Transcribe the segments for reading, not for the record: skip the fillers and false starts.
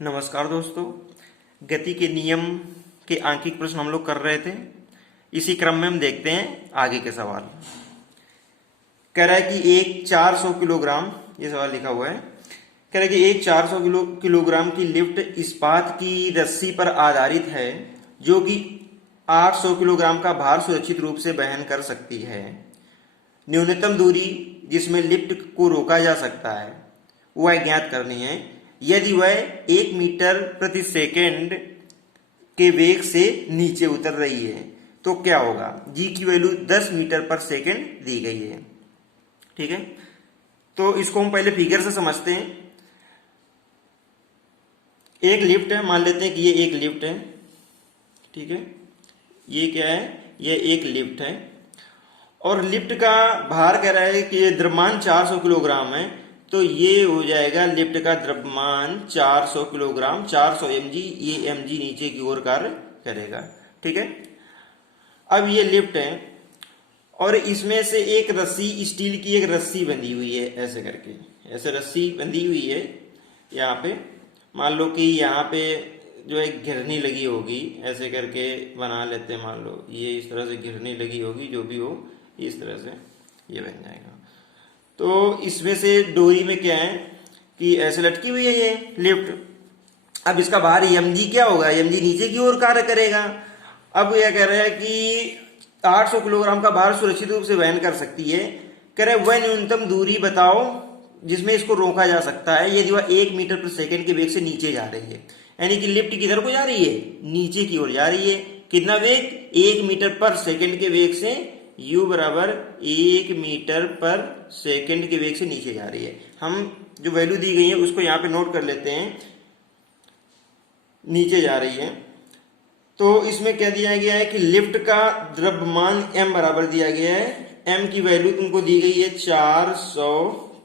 नमस्कार दोस्तों। गति के नियम के आंकिक प्रश्न हम लोग कर रहे थे। इसी क्रम में हम देखते हैं आगे के सवाल। कह रहा है कि एक 400 किलोग्राम, ये सवाल लिखा हुआ है, कह रहा है कि एक 400 किलोग्राम की लिफ्ट इस्पात की रस्सी पर आधारित है जो कि 800 किलोग्राम का भार सुरक्षित रूप से वहन कर सकती है। न्यूनतम दूरी जिसमें लिफ्ट को रोका जा सकता है वह ज्ञात करनी है। यदि वह 1 मीटर प्रति सेकेंड के वेग से नीचे उतर रही है तो क्या होगा। जी की वैल्यू 10 मीटर पर सेकेंड दी गई है। ठीक है, तो इसको हम पहले फिगर से समझते हैं। एक लिफ्ट है, मान लेते हैं कि ये एक लिफ्ट है। ठीक है, ये क्या है, ये एक लिफ्ट है और लिफ्ट का भार कह रहा है कि ये द्रव्यमान 400 किलोग्राम है, तो ये हो जाएगा लिफ्ट का द्रव्यमान 400 किलोग्राम, 400 mg। ये mg नीचे की ओर कार्य करेगा। ठीक है, अब ये लिफ्ट है और इसमें से एक रस्सी, स्टील की एक रस्सी बंधी हुई है, ऐसे करके, ऐसे रस्सी बंधी हुई है। यहाँ पे मान लो कि यहाँ पे जो एक घिरनी लगी होगी, ऐसे करके बना लेते हैं। मान लो ये इस तरह से घिरनी लगी होगी, जो भी हो इस तरह से ये बन जाएगा। तो इसमें से डोरी में क्या है कि ऐसे लटकी हुई है ये लिफ्ट। अब इसका भार mg क्या होगा, mg नीचे की ओर कार्य करेगा। अब यह कह रहा है कि 800 किलोग्राम का भार सुरक्षित रूप से वहन कर सकती है। कह रहे वह न्यूनतम दूरी बताओ जिसमें इसको रोका जा सकता है यदि वह 1 मीटर प्रति सेकंड के वेग से नीचे जा रही है। यानी कि लिफ्ट किधर को जा रही है, नीचे की ओर जा रही है। कितना वेग, 1 मीटर पर सेकंड के वेग से, u बराबर 1 मीटर पर सेकंड के वेग से नीचे जा रही है। हम जो वैल्यू दी गई है उसको यहाँ पे नोट कर लेते हैं, नीचे जा रही है। तो इसमें क्या दिया गया है कि लिफ्ट का द्रव्यमान m बराबर दिया गया है। m की वैल्यू तुमको दी गई है 400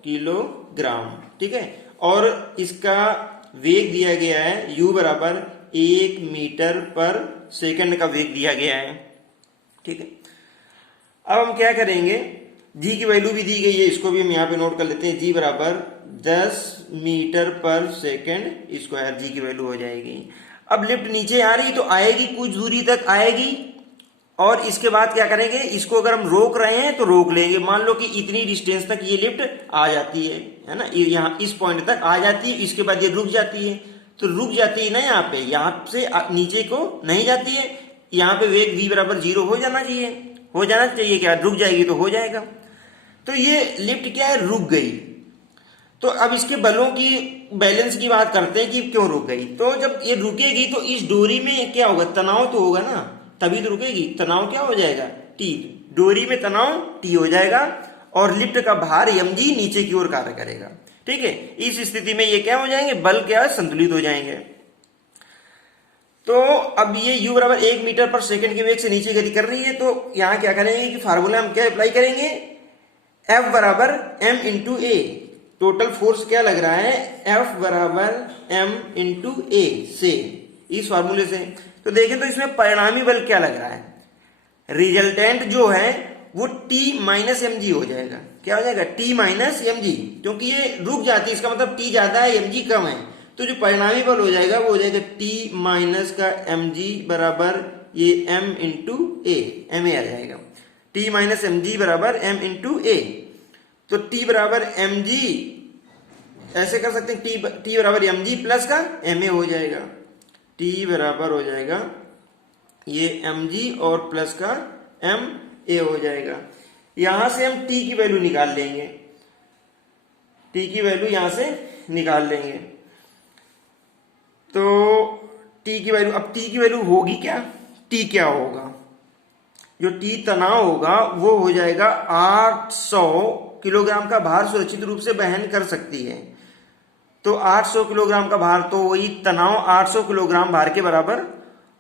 किलोग्राम। ठीक है, और इसका वेग दिया गया है u बराबर 1 मीटर पर सेकंड का वेग दिया गया है। ठीक है, अब हम क्या करेंगे, g की वैल्यू भी दी गई है, इसको भी हम यहाँ पे नोट कर लेते हैं। g बराबर 10 मीटर पर सेकंड स्क्वायर, g की वैल्यू हो जाएगी। अब लिफ्ट नीचे आ रही तो आएगी, कुछ दूरी तक आएगी और इसके बाद क्या करेंगे, इसको अगर हम रोक रहे हैं तो रोक लेंगे। मान लो कि इतनी डिस्टेंस तक ये लिफ्ट आ जाती है ना, यहाँ इस पॉइंट तक आ जाती है, इसके बाद ये रुक जाती है। तो रुक जाती है ना, यहाँ से नीचे को नहीं जाती है। यहाँ पे वेग v बराबर 0 हो जाना चाहिए, क्या रुक जाएगी तो हो जाएगा। तो ये लिफ्ट क्या है, रुक गई। तो अब इसके बलों की बैलेंस की बात करते हैं कि क्यों रुक गई। तो जब ये रुकेगी तो इस डोरी में क्या होगा, तनाव तो होगा ना, तभी तो रुकेगी। तनाव क्या हो जाएगा, T। डोरी में तनाव T हो जाएगा और लिफ्ट का भार mg नीचे की ओर कार्य करेगा। ठीक है, इस स्थिति में ये क्या हो जाएंगे, बल क्या है, संतुलित हो जाएंगे। तो अब ये u बराबर 1 मीटर पर सेकंड के वेग से नीचे गति कर रही है। तो यहां क्या करेंगे कि फार्मूला हम क्या अप्लाई करेंगे, F बराबर m इंटू ए। टोटल फोर्स क्या लग रहा है, F बराबर m इंटू ए से, इस फार्मूले से। तो देखें तो इसमें परिणामी बल क्या लग रहा है, रिजल्टेंट जो है वो T माइनस mg हो जाएगा। क्या हो जाएगा, T माइनस mg, क्योंकि ये रुक जाती है, इसका मतलब T ज्यादा है mg कम है। तो जो परिणामी बल हो जाएगा वो हो जाएगा T माइनस का mg बराबर ये m इंटू ए, m आ जाएगा। T माइनस mg बराबर m इंटू ए। तो T बराबर mg ऐसे कर सकते हैं, T बराबर mg प्लस का ma हो जाएगा। T बराबर हो जाएगा ये mg और प्लस का ma हो जाएगा। यहां से हम T की वैल्यू निकाल लेंगे, T की वैल्यू यहां से निकाल लेंगे। तो T की वैल्यू, अब T की वैल्यू होगी क्या, T क्या होगा, जो T तनाव होगा वो हो जाएगा 800 किलोग्राम का भार सुरक्षित रूप से वहन कर सकती है। तो 800 किलोग्राम का भार, तो वही तनाव 800 किलोग्राम भार के बराबर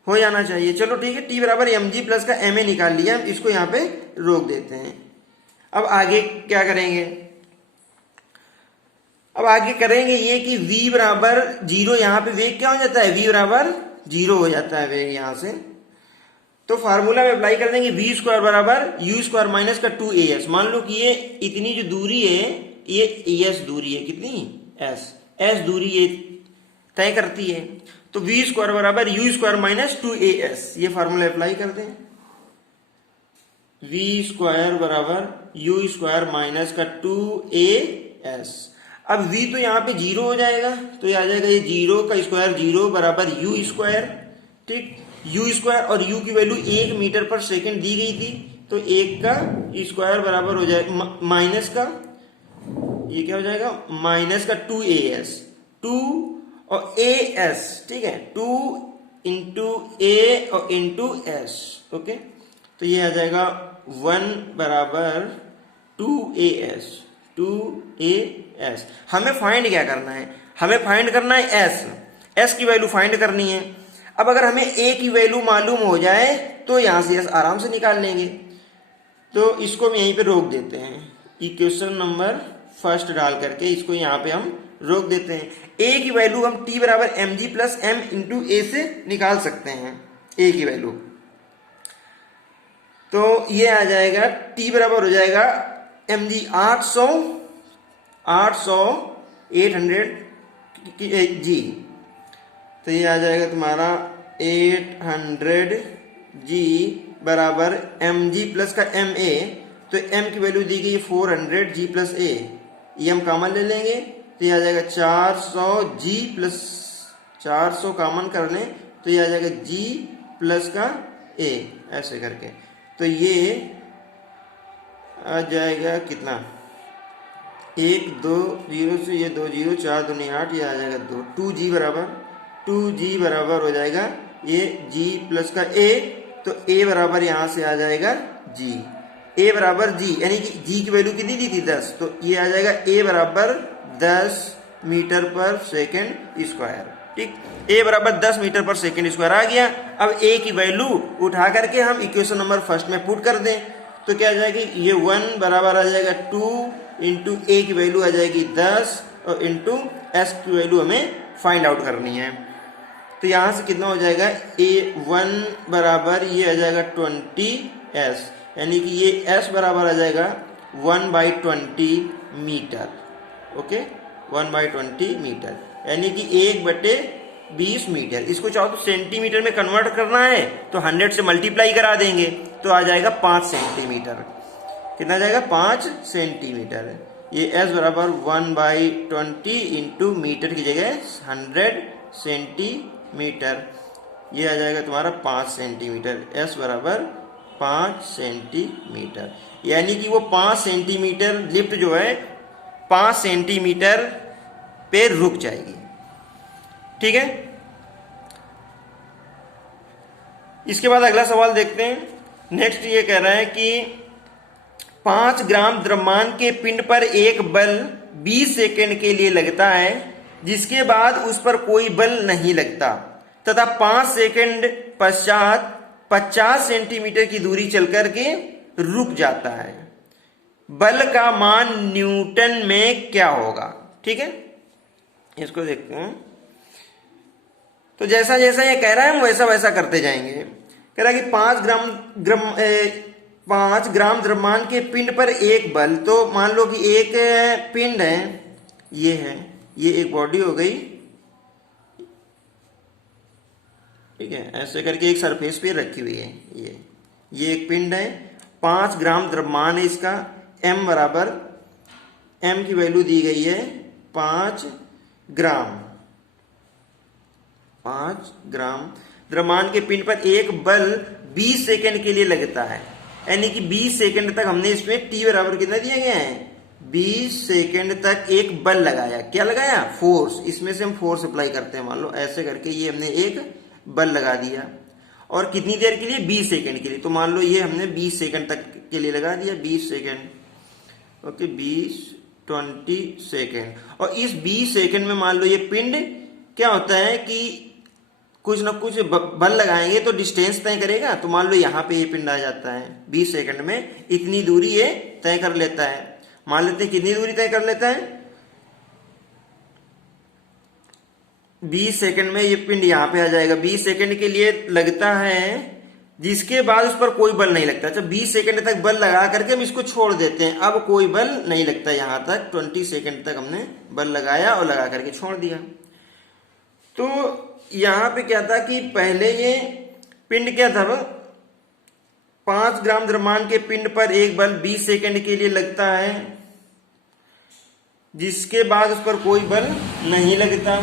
हो जाना चाहिए। चलो ठीक है, T बराबर mg प्लस का ma निकाल लिया, हम इसको यहाँ पे रोक देते हैं। अब आगे क्या करेंगे, अब आगे करेंगे ये कि v बराबर 0, यहाँ पे वेग क्या हो जाता है, v बराबर 0 हो जाता है वेग यहाँ से। तो फार्मूला में अप्लाई कर देंगे, v स्क्वायर बराबर u स्क्वायर माइनस का 2as। मान लो कि ये इतनी जो दूरी है, ये s दूरी है, कितनी, s दूरी ये तय करती है। तो वी स्क्वायर बराबर यू स्क्वायर माइनस 2as, ये फॉर्मूला अप्लाई कर दें। वी स्क्वायर बराबर यू स्क्वायर माइनस का 2as। अब v तो यहाँ पे 0 हो जाएगा, तो ये आ जाएगा ये 0 का स्क्वायर 0 बराबर यू स्क्वायर। ठीक, यू स्क्वायर और u की वैल्यू 1 मीटर पर सेकंड दी गई थी, तो 1 का स्क्वायर बराबर हो जाएगा माइनस का, ये क्या हो जाएगा माइनस का 2as, 2 और as, ठीक है 2 इंटू a और इंटू s। ओके, तो ये आ जाएगा 1 बराबर 2as, 2as। हमें फाइंड क्या करना है, हमें फाइंड करना है s की वैल्यू फाइंड करनी है। अब अगर हमें a की वैल्यू मालूम हो जाए तो यहां से s आराम से निकाल लेंगे, तो इसको हम यहीं पे रोक देते हैं, इक्वेशन नंबर फर्स्ट डाल करके इसको यहां पे हम रोक देते हैं। a की वैल्यू हम t बराबर mg प्लस m इंटू ए से निकाल सकते हैं a की वैल्यू, तो ये आ जाएगा t बराबर हो जाएगा mg 800 g, तो ये आ जाएगा तुम्हारा 800 g बराबर mg प्लस का ma, तो m की वैल्यू दी गई 400 g प्लस a, ये हम कॉमन ले लेंगे, तो ये आ जाएगा 400 g प्लस 400 कॉमन कर लें, तो ये आ जाएगा g प्लस का a, ऐसे करके। तो ये आ जाएगा कितना, 1 2 0 से ये 2 0, 4 दूनी 8, ये आ जाएगा 2, 2g बराबर हो जाएगा ये g प्लस का a, तो a बराबर यहां से आ जाएगा g, a बराबर g, यानी कि g की वैल्यू कितनी दी थी 10, तो ये आ जाएगा a बराबर 10 मीटर पर सेकेंड स्क्वायर। ठीक, a बराबर 10 मीटर पर सेकेंड स्क्वायर आ गया। अब a की वैल्यू उठा करके हम इक्वेशन नंबर फर्स्ट में पुट कर दें, तो क्या आ जाएगी, ये 1 बराबर आ जाएगा 2 इंटू a की वैल्यू आ जाएगी 10 और इंटू s की वैल्यू हमें फाइंड आउट करनी है। तो यहां से कितना हो जाएगा, a1 बराबर ये आ जाएगा 20s, यानी कि ये s बराबर आ जाएगा 1/20 मीटर। ओके, 1/20 मीटर, यानी कि 1/20 मीटर। इसको चाहो तो सेंटीमीटर में कन्वर्ट करना है तो 100 से मल्टीप्लाई करा देंगे, तो आ जाएगा 5 सेंटीमीटर। कितना जाएगा, 5 सेंटीमीटर। ये s बराबर 1/20 इंटू मीटर की जगह 100 सेंटीमीटर, ये आ जाएगा तुम्हारा 5 सेंटीमीटर। s बराबर 5 सेंटीमीटर, यानी कि वो 5 सेंटीमीटर लिफ्ट जो है 5 सेंटीमीटर पे रुक जाएगी। ठीक है, इसके बाद अगला सवाल देखते हैं। नेक्स्ट ये कह रहा है कि 5 ग्राम द्रव्यमान के पिंड पर एक बल 20 सेकेंड के लिए लगता है, जिसके बाद उस पर कोई बल नहीं लगता तथा 5 सेकेंड पश्चात 50 सेंटीमीटर की दूरी चल करके रुक जाता है। बल का मान न्यूटन में क्या होगा। ठीक है, इसको देखते हैं। तो जैसा जैसा ये कह रहा है हम वैसा वैसा करते जाएंगे। कह रहा है कि 5 ग्राम द्रव्यमान के पिंड पर एक बल, तो मान लो कि एक पिंड है, ये एक बॉडी हो गई। ठीक है, ऐसे करके एक सरफेस पे रखी हुई है, ये एक पिंड है, 5 ग्राम द्रव्यमान है इसका, m बराबर, m की वैल्यू दी गई है 5 ग्राम। 5 ग्राम द्रव्यमान के पिंड पर एक बल 20 सेकेंड के लिए लगता है, यानी कि 20 सेकेंड तक हमने इसमें t बराबर कितना दिया गया है, 20 सेकेंड तक एक बल लगाया। क्या लगाया, फोर्स। इसमें से हम फोर्स अप्लाई करते हैं। मान लो ऐसे करके ये हमने एक बल लगा दिया, और कितनी देर के लिए, 20 सेकेंड के लिए। तो मान लो ये हमने 20 सेकेंड तक के लिए लगा दिया, 20 सेकेंड। Okay, 20 second. और इस 20 सेकेंड में मान लो ये पिंड क्या होता है कि कुछ ना कुछ बल लगाएंगे तो डिस्टेंस तय करेगा। तो मान लो यहाँ पे ये पिंड आ जाता है, 20 सेकेंड में इतनी दूरी ये तय कर लेता है। मान लेते हैं कितनी दूरी तय कर लेता है, 20 सेकेंड में ये पिंड यहाँ पे आ जाएगा। 20 सेकेंड के लिए लगता है, जिसके बाद उस पर कोई बल नहीं लगता। अच्छा, 20 सेकेंड तक बल लगा करके हम इसको छोड़ देते हैं, अब कोई बल नहीं लगता। यहां तक 20 सेकेंड तक हमने बल लगाया और लगा करके छोड़ दिया। तो यहां पे क्या था कि पहले ये पिंड क्या था, 5 ग्राम द्रव्यमान के पिंड पर एक बल 20 सेकंड के लिए लगता है, जिसके बाद उस पर कोई बल नहीं लगता।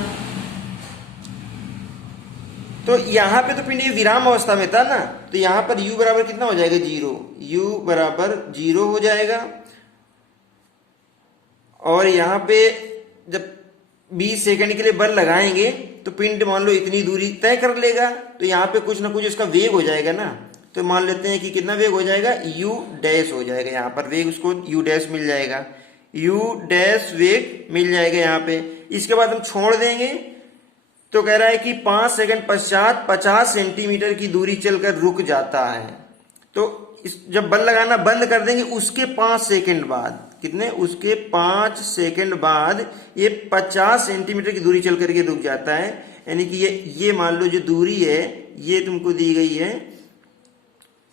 तो यहां पे तो पिंड ये विराम अवस्था में था ना, तो यहां पर u बराबर कितना हो जाएगा, 0। u बराबर 0 हो जाएगा। और यहां पे जब 20 सेकंड के लिए बल लगाएंगे तो पिंड मान लो इतनी दूरी तय कर लेगा, तो यहां पे कुछ ना कुछ इसका वेग हो जाएगा ना। तो मान लेते हैं कि कितना वेग हो जाएगा, u डैश हो जाएगा, यहां पर वेग उसको u डैश मिल जाएगा, u डैश वेग मिल जाएगा यहां पे। इसके बाद हम छोड़ देंगे तो कह रहा है कि 5 सेकंड पश्चात 50 सेंटीमीटर की दूरी चलकर रुक जाता है। तो जब बल लगाना बंद कर देंगे उसके 5 सेकंड बाद, कितने, उसके 5 सेकंड बाद ये 50 सेंटीमीटर की दूरी चल करके रुक जाता है। यानी कि ये मान लो जो दूरी है ये तुमको दी गई है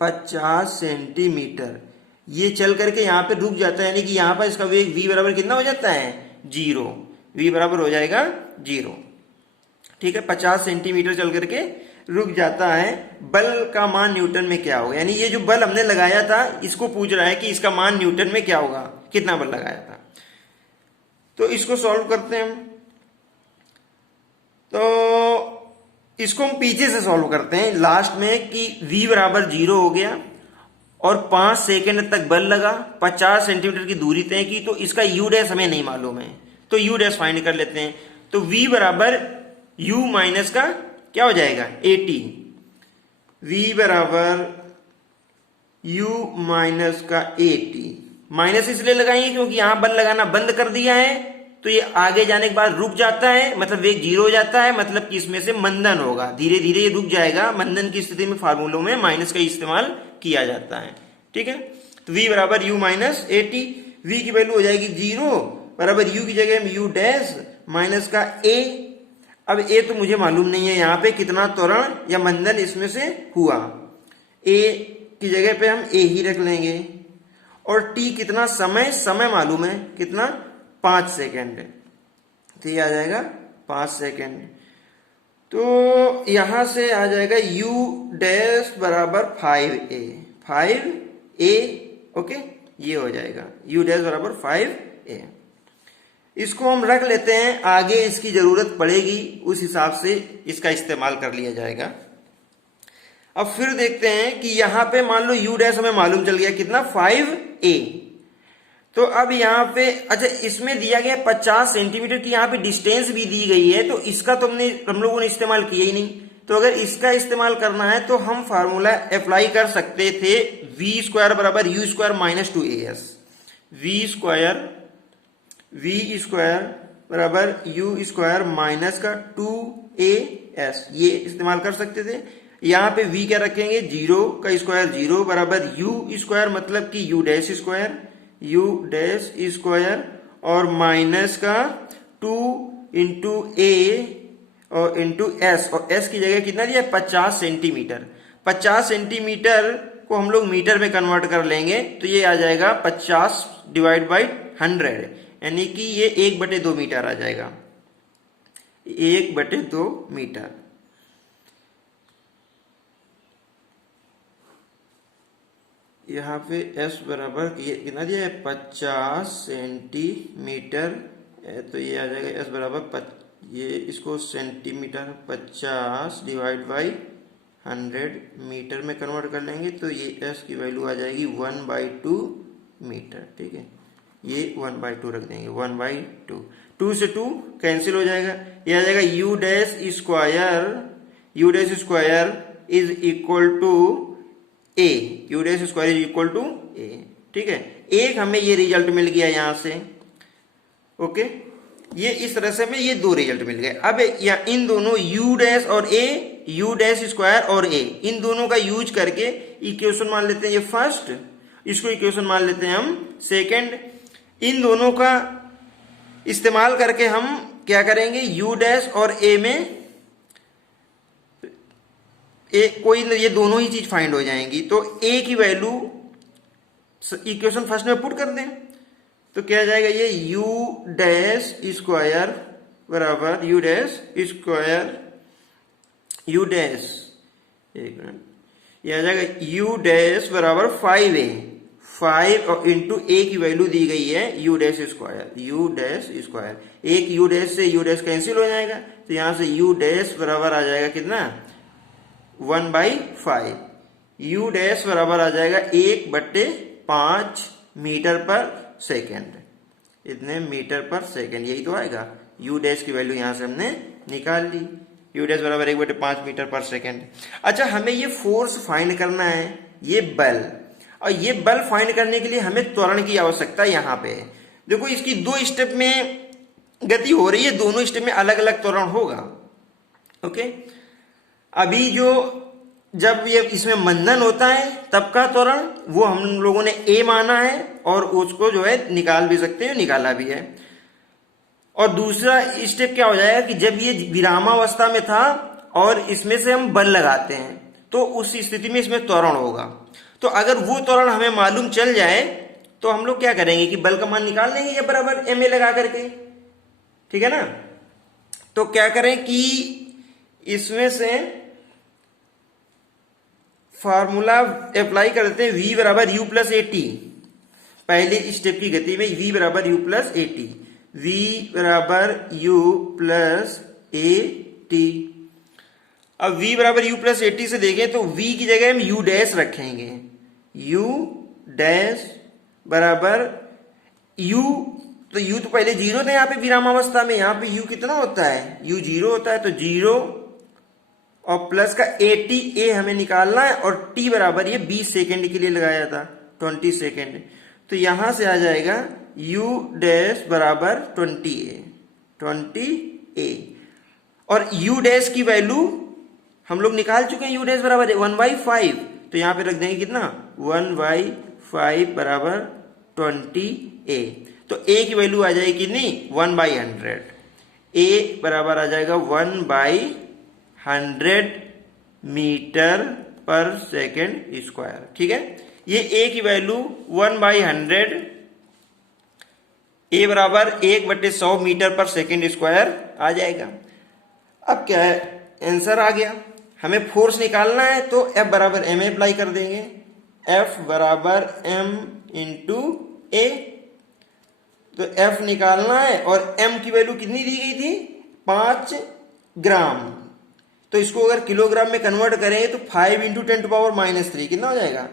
50 सेंटीमीटर, ये चल करके यहाँ पे रुक जाता है। यानी कि यहाँ पर इसका वेग v बराबर कितना हो जाता है, 0। v बराबर हो जाएगा 0, ठीक है। 50 सेंटीमीटर चल करके रुक जाता है। बल का मान न्यूटन में क्या होगा, यानी ये जो बल हमने लगाया था इसको पूछ रहा है कि इसका मान न्यूटन में क्या होगा, कितना बल लगाया था। तो इसको सॉल्व करते हैं हम। तो इसको हम पीछे से सॉल्व करते हैं लास्ट में कि v बराबर 0 हो गया और 5 सेकंड तक बल लगा, 50 सेंटीमीटर की दूरी तय की, तो इसका u डैश हमें नहीं मालूम है, तो u डैश फाइंड कर लेते हैं। तो v बराबर u माइनस का क्या हो जाएगा, 80। v बराबर u माइनस का 80, माइनस इसलिए लगाएंगे क्योंकि यहां बल लगाना बंद कर दिया है, तो ये आगे जाने के बाद रुक जाता है, मतलब वेग 0 हो जाता है, मतलब कि इसमें से मंदन होगा, धीरे धीरे ये रुक जाएगा। मंदन की स्थिति में फार्मूलों में माइनस का इस्तेमाल किया जाता है, ठीक है। तो v बराबर u माइनस 80, v की वैल्यू हो जाएगी 0 बराबर u की जगह में u डैश माइनस का a। अब a तो मुझे मालूम नहीं है यहाँ पे कितना त्वरण या मंदन इसमें से हुआ, a की जगह पे हम a ही रख लेंगे। और t कितना समय, समय मालूम है कितना, 5 सेकेंड, तो ये आ जाएगा 5 सेकेंड। तो यहां से आ जाएगा u डैश बराबर 5a, 5a, ओके, ये हो जाएगा u डैश बराबर 5a। इसको हम रख लेते हैं, आगे इसकी जरूरत पड़ेगी उस हिसाब से इसका इस्तेमाल कर लिया जाएगा। अब फिर देखते हैं कि यहां पे मान लो u डैश हमें मालूम चल गया कितना, 5a। तो अब यहाँ पे अच्छा इसमें दिया गया 50 सेंटीमीटर की यहाँ पे डिस्टेंस भी दी गई है, तो इसका तो हम लोगों ने इस्तेमाल किया ही नहीं। तो अगर इसका इस्तेमाल करना है तो हम फार्मूला अप्लाई कर सकते थे, v स्क्वायर बराबर u square minus 2as, v square बराबर u स्क्वायर माइनस का 2as, ये इस्तेमाल कर सकते थे। यहाँ पे v क्या रखेंगे, 0 का स्क्वायर 0 बराबर u स्क्वायर मतलब कि u dash square, u dash square और माइनस का 2 इंटू a और इंटू s, और s की जगह कितना दिया, 50 सेंटीमीटर। 50 सेंटीमीटर को हम लोग मीटर में कन्वर्ट कर लेंगे तो ये आ जाएगा 50 डिवाइड बाई 100, यानी कि ये 1/2 मीटर आ जाएगा, 1/2 मीटर। यहाँ पे s बराबर ये कितना दिया है, 50 सेंटीमीटर, तो ये आ जाएगा s बराबर ये इसको सेंटीमीटर 50 डिवाइड बाई 100 मीटर में कन्वर्ट कर लेंगे तो ये s की वैल्यू आ जाएगी 1/2 मीटर, ठीक है। ये 1/2 रख देंगे, 1/2, 2 से 2 कैंसिल हो जाएगा, ये आ जाएगा u dash square is equal to a, u dash square is equal to a, ठीक है। एक हमें ये रिजल्ट मिल गया यहां से, ओके। ये इस तरह से हमें ये 2 रिजल्ट मिल गए। अब या इन दोनों u डैश और a, u डैश स्क्वायर और a, इन दोनों का यूज करके इक्वेशन मान लेते हैं ये फर्स्ट, इसको इक्वेशन मान लेते हैं हम सेकंड। इन दोनों का इस्तेमाल करके हम क्या करेंगे, u डैश और a में कोई ये दोनों ही चीज फाइंड हो जाएंगी, तो a की वैल्यू इक्वेशन फर्स्ट में पुट कर दें तो क्या आ जाएगा, ये u डैश स्क्वायर बराबर you dash square you dash, एक मिनट, ये आ जाएगा यू डैश बराबर 5a, 5 और इंटू ए की वैल्यू दी गई है you dash square, you dash square, एक यू डैश से यू डैश कैंसिल हो जाएगा, तो यहां से यू डैश बराबर आ जाएगा कितना 1/5, यू डैश बराबर आ जाएगा 1/5 मीटर पर सेकेंड, इतने मीटर पर सेकेंड, यही तो आएगा। यू डैश की वैल्यू यहां से हमने निकाल ली, यू डैश बराबर 1/5 मीटर पर सेकेंड। अच्छा, हमें ये फोर्स फाइंड करना है, ये बल, और ये बल फाइंड करने के लिए हमें त्वरण की आवश्यकता यहां पे है। देखो इसकी 2 स्टेप में गति हो रही है, दोनों स्टेप में अलग अलग त्वरण होगा। ओके, अभी जो जब ये इसमें मंथन होता है तब का त्वरण वो हम लोगों ने ए माना है, और उसको जो है निकाल भी सकते हैं, निकाला भी है। और दूसरा स्टेप क्या हो जाएगा कि जब ये विरामावस्था में था और इसमें से हम बल लगाते हैं तो उस स्थिति में इसमें त्वरण होगा। तो अगर वो त्वरण हमें मालूम चल जाए तो हम लोग क्या करेंगे कि बल का मान निकाल लेंगे ये बराबर ma लगा करके, ठीक है ना। तो क्या करें कि इसमें से फार्मूला अप्लाई करते हैं, v बराबर u प्लस ए टी, पहले स्टेप की गति में v बराबर u plus A T, v बराबर u प्लस ए टी। अब v बराबर u प्लस ए टी से देखें तो v की जगह हम u डैश रखेंगे, u डैश बराबर u, तो u तो पहले 0 था यहाँ पे विरामावस्था में, यहाँ पे u कितना होता है, u 0 होता है, तो 0 और प्लस का 80 a हमें निकालना है, और t बराबर ये 20 सेकेंड के लिए लगाया था 20 सेकेंड, तो यहां से आ जाएगा u डैश बराबर 20a, और u डैश की वैल्यू हम लोग निकाल चुके हैं, u डैश बराबर 1/5, तो यहां पे रख देंगे कितना 1/5 बराबर 20a, तो a की वैल्यू आ जाएगी कितनी 1/100, a बराबर आ जाएगा 1/100 मीटर पर सेकेंड स्क्वायर, ठीक है। ये a की वैल्यू 1/100, a बराबर 1/100 मीटर पर सेकेंड स्क्वायर आ जाएगा। अब क्या है, आंसर आ गया। हमें फोर्स निकालना है तो F बराबर ma अप्लाई कर देंगे, F बराबर m इंटू ए, तो F निकालना है, और m की वैल्यू कितनी दी गई थी 5 ग्राम, तो इसको अगर किलोग्राम में कन्वर्ट करेंगे तो 5 इंटू 10⁻³ कितना हो जाएगा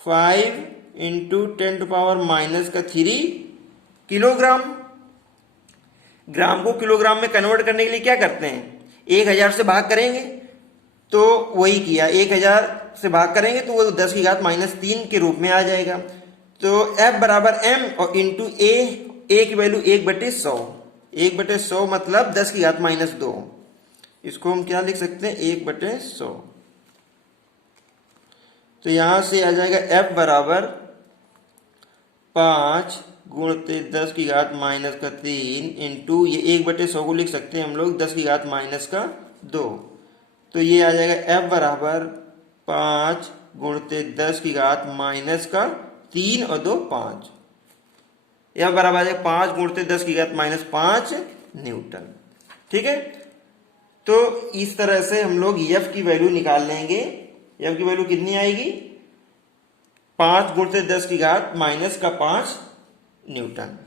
5 इंटू 10⁻³ किलोग्राम। ग्राम को किलोग्राम में कन्वर्ट करने के लिए क्या करते हैं, 1000 से भाग करेंगे, तो वही किया, 1000 से भाग करेंगे तो वो 10⁻³ के रूप में आ जाएगा। तो F बराबर m और इंटू a की वैल्यू 1/100, 1/100 मतलब 10⁻², इसको हम क्या लिख सकते हैं 1/100, तो यहां से आ जाएगा F बराबर 5 गुणते 10⁻³ इंटू ये 1/100 को लिख सकते हैं हम लोग 10⁻², तो ये आ जाएगा F बराबर 5 गुणते 10⁻³ और 2 5, F बराबर आ जाएगा 5 गुणते 10⁻5 न्यूटन, ठीक है। तो इस तरह से हम लोग F की वैल्यू निकाल लेंगे, F की वैल्यू कितनी आएगी 5 गुणते 10⁻5 न्यूटन।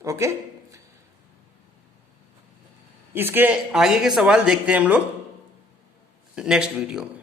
ओके, इसके आगे के सवाल देखते हैं हम लोग नेक्स्ट वीडियो में।